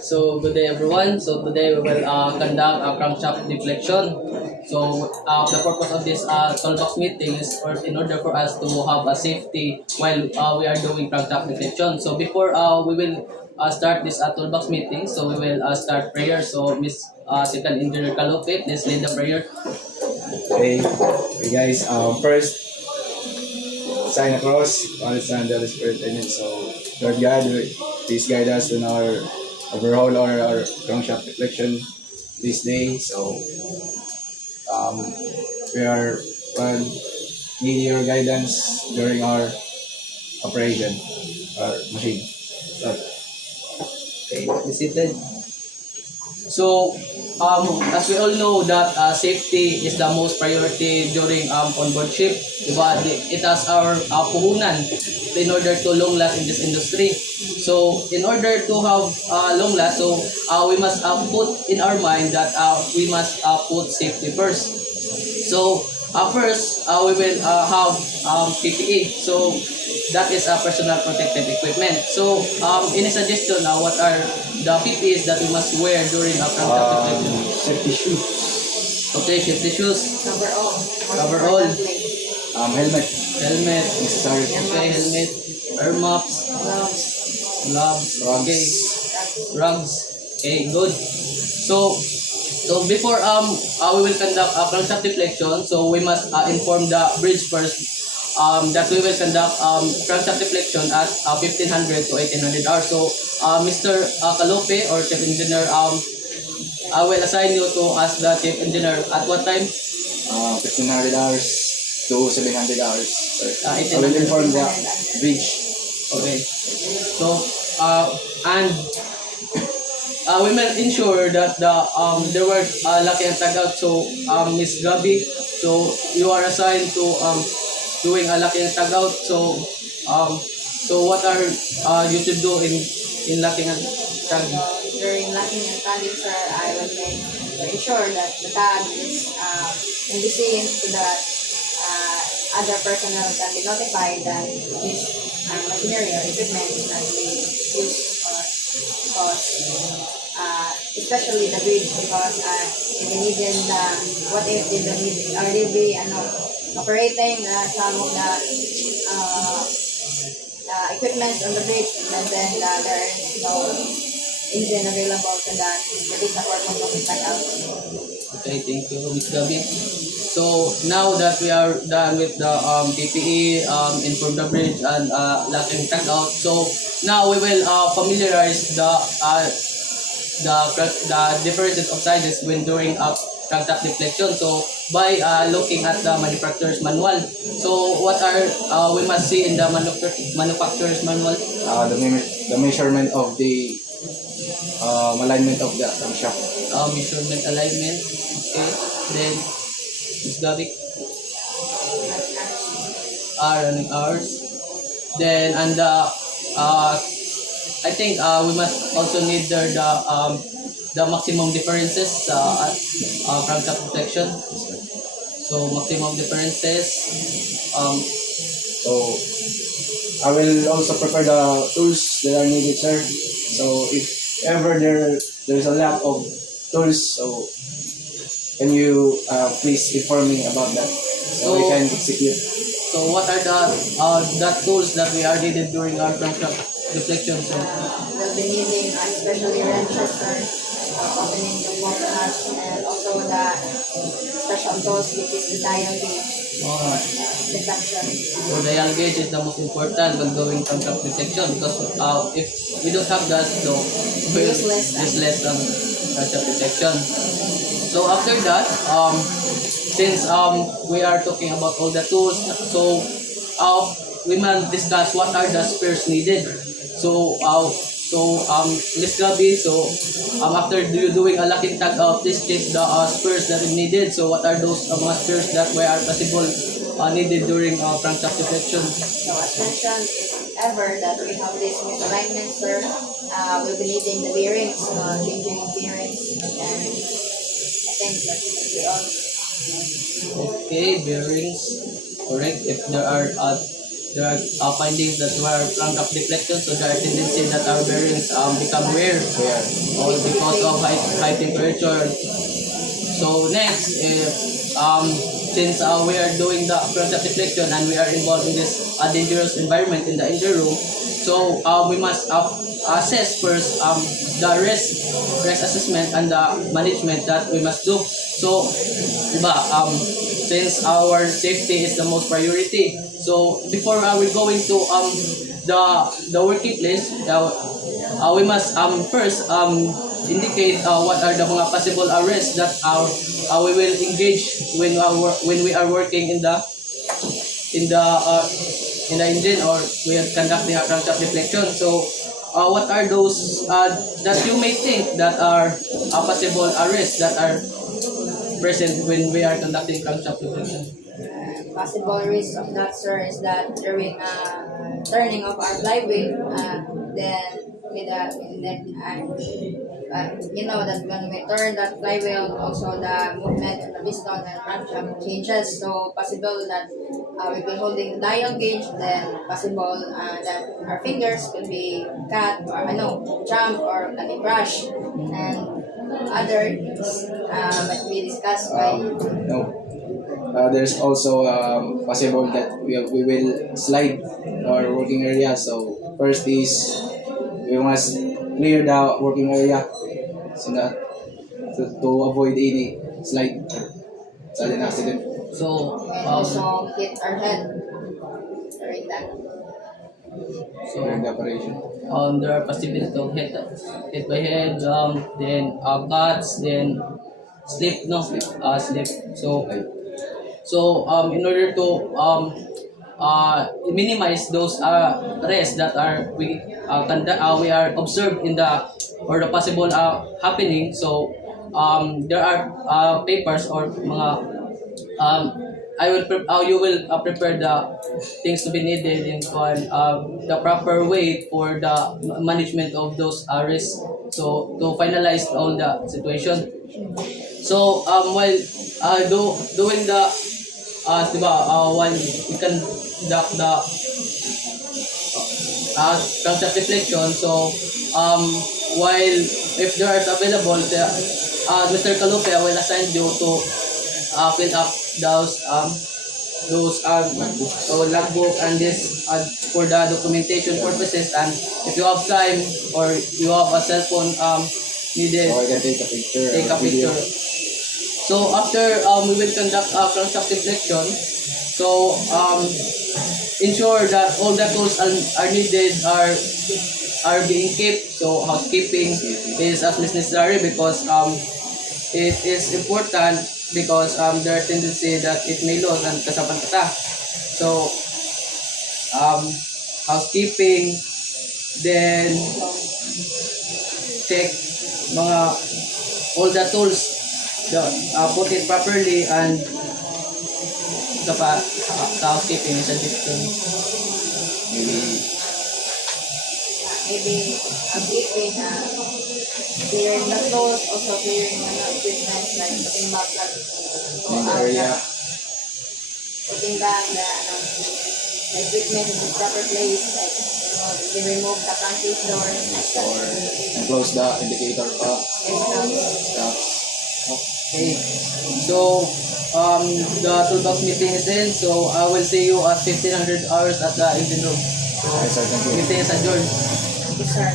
So good day everyone. So today we will conduct a crankshaft deflection. So the purpose of this toolbox meeting is in order for us to have a safety while we are doing crankshaft deflection. So before we will start this toolbox meeting, so we will start prayer. So Miss Second Engineer Calope, please lead the prayer. Okay, hey guys, first, sign across, understand the Holy Spirit in it. So, Lord God, please guide us in our overall or our crankshaft reflection this day. So, um, we are well, need your guidance during our operation, our machine. So, Okay, be seated. So, as we all know that safety is the most priority during onboard ship, diba? It has our puhunan in order to long last in this industry. So, in order to have long last, so we must put in our mind that we must put safety first. So, first, we will have PPE. So, that is a personal protective equipment. So, any suggestion what are the PPEs that we must wear during a crankshaft deflection? safety shoes, Okay, safety shoes, Cover all. Cover all. helmet, helmet, necessary, okay, helmet, air maps, Gloves. gloves, okay, rugs, rugs, okay, good. So before we will conduct a crankshaft deflection, so we must inform the bridge first that we will conduct crankshaft deflection at 1500 to 1800 hours. So Mr. Calope or Chief Engineer, I will assign you to ask the Chief Engineer at what time? 1500 hours to 700 hours. I 1800. will inform the bridge. Okay. So and we will ensure that there were lucky and tagout. So Miss Gabi, so you are assigned to doing a lucky and tagout. So what are you to do in lucky and tag? During locking and tagging, sir, I will make to ensure that the tag is can be seen to the other personnel can be notified that this machinery or equipment is not being used or because especially the bridge because if they need the what if they don't need or they be operating some of the equipment on the bridge and then there is no engine available to that is the purpose of the tagout. Okay, thank you, Miss Gabi. So now that we are done with the PPE, inform the bridge and lock and tag out. So now we will familiarize the differences of sizes when doing crankshaft deflection. So by looking at the manufacturer's manual. So what are we must see in the manufacturer's manual? The measurement of the alignment of the crankshaft. Measurement alignment. Okay. Then Ms. Gabi. Running hours. Then and I think we must also need the maximum differences at crankshaft deflection. So maximum differences. So I will also prepare the tools that are needed, sir. So if ever there's a lack of tools, so can you please inform me about that so we can execute. So what are the tools that we are needed during our crankshaft deflection? So We'll be needing especially wrenches for opening the bolt nuts and also the special tools which is the dial gauge deflection. so dial gauge is the most important when going crankshaft deflection because if we don't have that, so Useless. useless crankshaft deflection. So after that, since we are talking about all the tools, so we must discuss what are the spares needed. So Miss Gabi, so after you doing a locking tag out, please take the spares that is needed. So what are those mga spares that were possible needed during crankshaft deflection? So as mentioned, if ever that we have this misalignment, sir, we'll be needing the bearings, changing bearings, and I think that will be all. Okay, bearings. Correct. If there are there are findings that were crankshaft deflection, so there are tendency that our bearings become wear all because of high temperature. So next, since we are doing the crankshaft deflection and we are involved in this dangerous environment in the engine room, so we must assess first the risk assessment and the management that we must do. So, diba, since our safety is the most priority, so before we're going to the working place, we must first indicate what are the mga possible risks that we will engage when we are working in the engine, or we are conducting a crankshaft deflection. So what are those that you may think that are possible risks that are present when we are conducting crankshaft deflection? Possible risk of that, sir, is that during turning of our flywheel, then you know that when we turn that flywheel, also the movement of the piston and crankshaft changes. So possible that we'll be holding the dial gauge, then possible that our fingers could be cut or jammed or cutting brush, and other might be discussed by. No. There's also possible that we will slide our working area. So first is we must clear the working area so that to avoid any slide sudden accident. So We also hit our head during that. During the operation. there are possibilities of hit by head, then cuts, then slip, slip. So in order to minimize those risks that we are observed in the or the possible happening. So there are papers or mga you will prepare the things to be needed in the proper way for the management of those risks. So to finalize all the situation. So while doing the while we conduct the crankshaft deflection, so while if there is available, Mr. Kalupe will assign you to fill up those logbook and this for the documentation purposes, and if you have time or you have a cell phone needed, So I can take a picture. take a video. picture. So after we will conduct a crankshaft deflection, so ensure that all the tools are needed are being kept. So housekeeping is as necessary because it is important because there are tendency that it may lose and kasapan kata. So housekeeping, then check mga all the tools, put it properly, and sa housekeeping is a different. Maybe updating, clearing the clothes, also clearing equipment like putting back Area. putting back the equipment in the proper place, like you remove the crankcase door, Or and close the indicator stops. Okay. So the toolbox meeting is in. So I will see you at 1500 hours at the engine room. So Okay, sir, thank you. meeting is adjourned. sir.